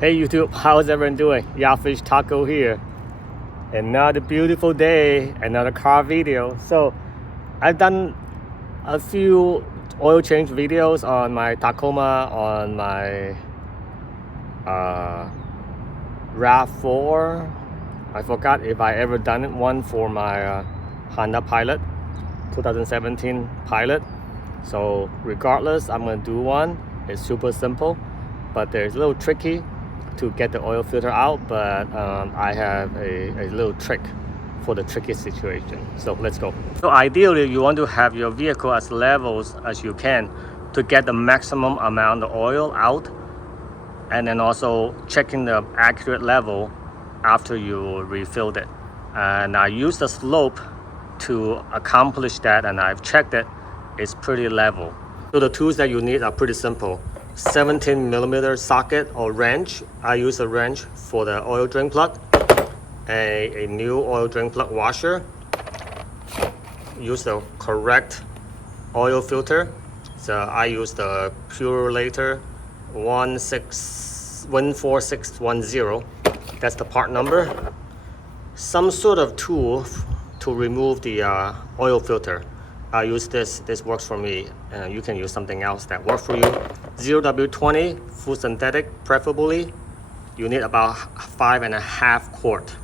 Hey YouTube, how's everyone doing? Yafish Taco here. Another beautiful day, another car video. So I've done a few oil change videos on my Tacoma, on my RAV4. I forgot if I ever done one for my Honda Pilot, 2017 Pilot. So regardless, I'm gonna do one. It's super simple, but it's a little tricky to get the oil filter out, but I have a little trick for the tricky situation. So let's go. So ideally, you want to have your vehicle as level as you can to get the maximum amount of oil out, and then also checking the accurate level after you refilled it. And I use the slope to accomplish that, and I've checked it. It's pretty level. So the tools that you need are pretty simple. 17mm socket or wrench. I use a wrench for the oil drain plug. A new oil drain plug washer. Use the correct oil filter. So I use the Purolator 14610. That's the part number. Some sort of tool to remove the oil filter. I use this works for me. You can use something else that works for you. 0W20 full synthetic preferably. You need about 5.5 quart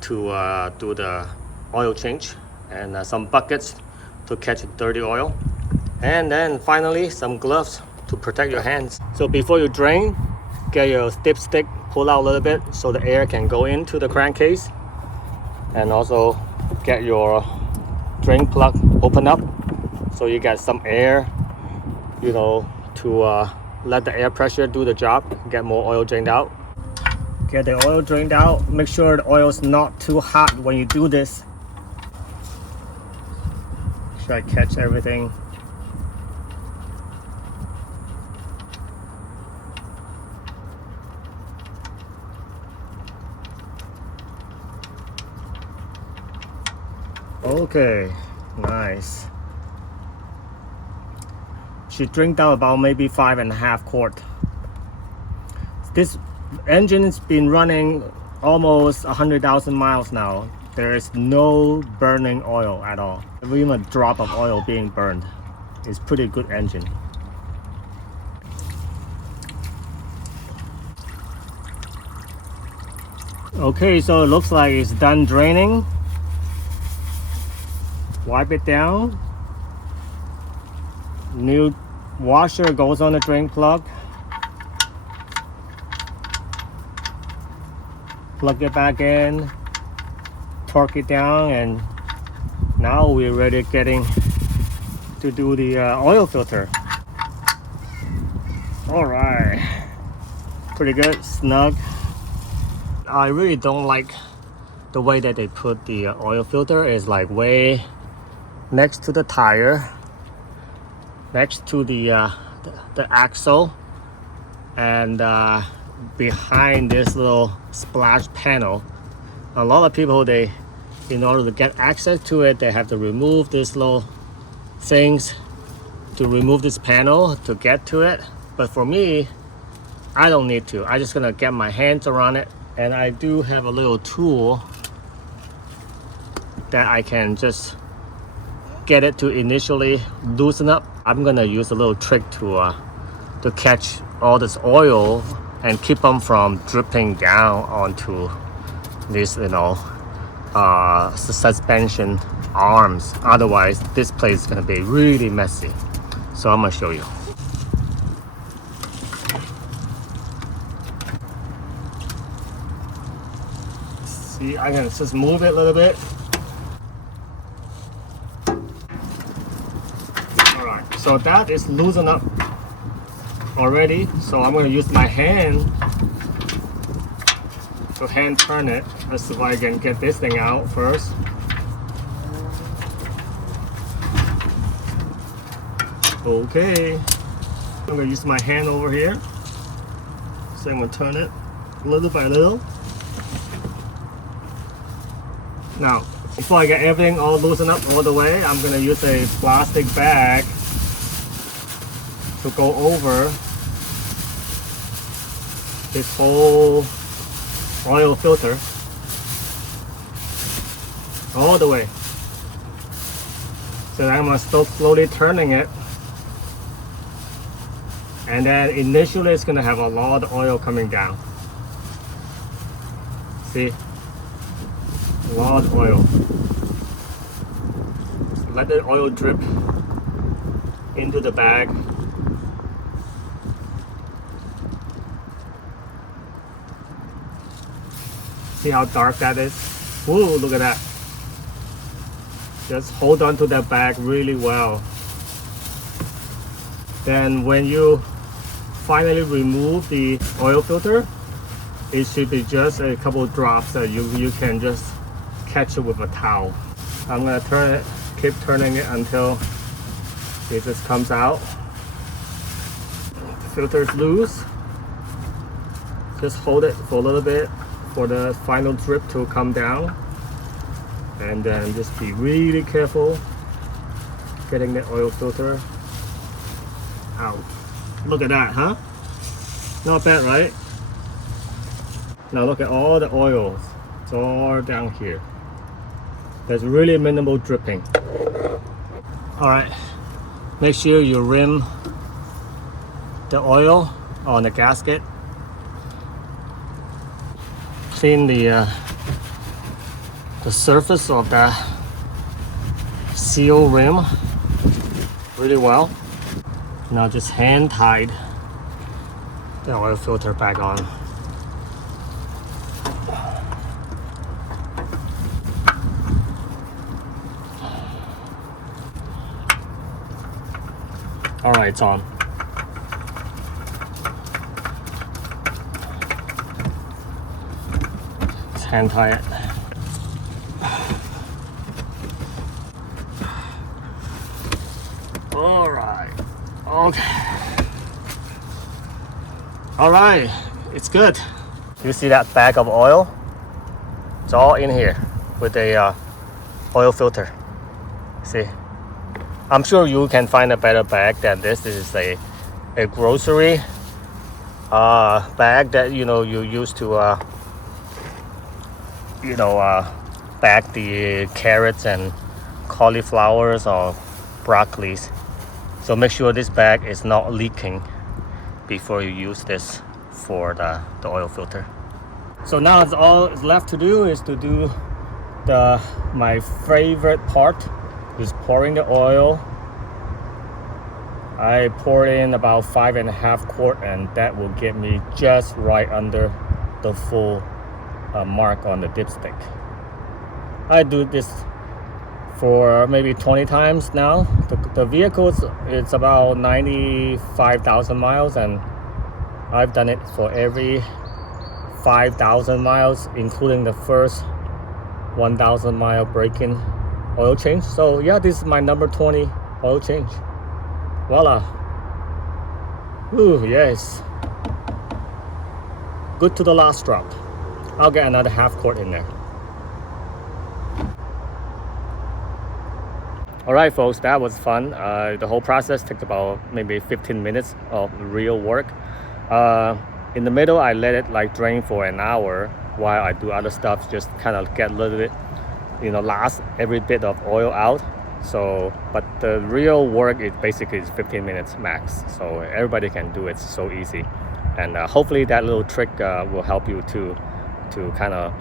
to do the oil change, and some buckets to catch dirty oil, and then finally some gloves to protect your hands. So before you drain, get your dipstick, pull out a little bit so the air can go into the crankcase, and also get your drain plug open up so you get some air, you know, to let the air pressure do the job, get more oil drained out. Get the oil drained out. Make sure the oil is not too hot when you do this. Try to catch everything. Okay, nice. Should drink down about maybe 5.5 quart. This engine's been running almost 100,000 miles now. There is no burning oil at all. Even a drop of oil being burned. It's pretty good engine. Okay, so it looks like it's done draining. Wipe it down. New washer goes on the drain plug. Plug it back in, torque it down, and now we're ready getting to do the oil filter. All right, pretty good, snug. I really don't like the way that they put the oil filter. Is like way next to the tire, next to the axle, and behind this little splash panel. A lot of people, they, in order to get access to it, they have to remove these little things to remove this panel to get to it. But for me, I don't need to. I'm just gonna get my hands around it, and I do have a little tool that I can just get it to initially loosen up. I'm gonna use a little trick to catch all this oil and keep them from dripping down onto these, you know, suspension arms. Otherwise, this place is gonna be really messy. So I'm gonna show you. See, I can just move it a little bit. So that is loosened up already. So I'm going to use my hand to hand turn it. Let's see if I can get this thing out first. Okay. I'm going to use my hand over here. So I'm going to turn it little by little. Now, before I get everything all loosened up all the way, I'm going to use a plastic bag to go over this whole oil filter all the way. So I'm gonna start slowly turning it, and then initially it's gonna have a lot of oil coming down. See, a lot of oil. So let the oil drip into the bag. See how dark that is? Whoa, look at that. Just hold on to that bag really well. Then when you finally remove the oil filter, it should be just a couple of drops that you can just catch it with a towel. I'm gonna turn it, keep turning it until it just comes out. The filter is loose. Just hold it for a little bit for the final drip to come down. And then just be really careful getting the oil filter out. Look at that, huh? Not bad, right? Now look at all the oils. It's all down here. There's really minimal dripping. Alright, make sure you rim the oil on the gasket. Clean the surface of the seal rim really well. Now just hand tied the oil filter back on. All right, it's on. Let's hand tie it. All right, okay. All right, it's good. You see that bag of oil? It's all in here with a oil filter. See? I'm sure you can find a better bag than this. This is a grocery bag that you use to bag the carrots and cauliflowers or broccolis. So make sure this bag is not leaking before you use this for the oil filter. So now all is left to do is to do my favorite part, is pouring the oil. I poured in about 5.5 quarts, and that will get me just right under the full mark on the dipstick. I do this for maybe 20 times now. The vehicle it's about 95,000 miles, and I've done it for every 5,000 miles, including the first 1,000 mile break-in oil change. So yeah, this is my number 20 oil change. Voila. Ooh, yes. Good to the last drop. I'll get another half quart in there. All right, folks, that was fun. The whole process took about maybe 15 minutes of real work. In the middle, I let it drain for an hour while I do other stuff, just kind of get a little bit, last every bit of oil out. So, but the real work is basically 15 minutes max. So everybody can do it. It's so easy. And hopefully that little trick will help you to kind of,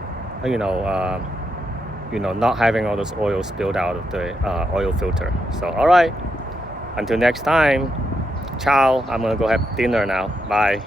not having all those oil spilled out of the oil filter. So, all right, until next time, ciao. I'm gonna go have dinner now. Bye.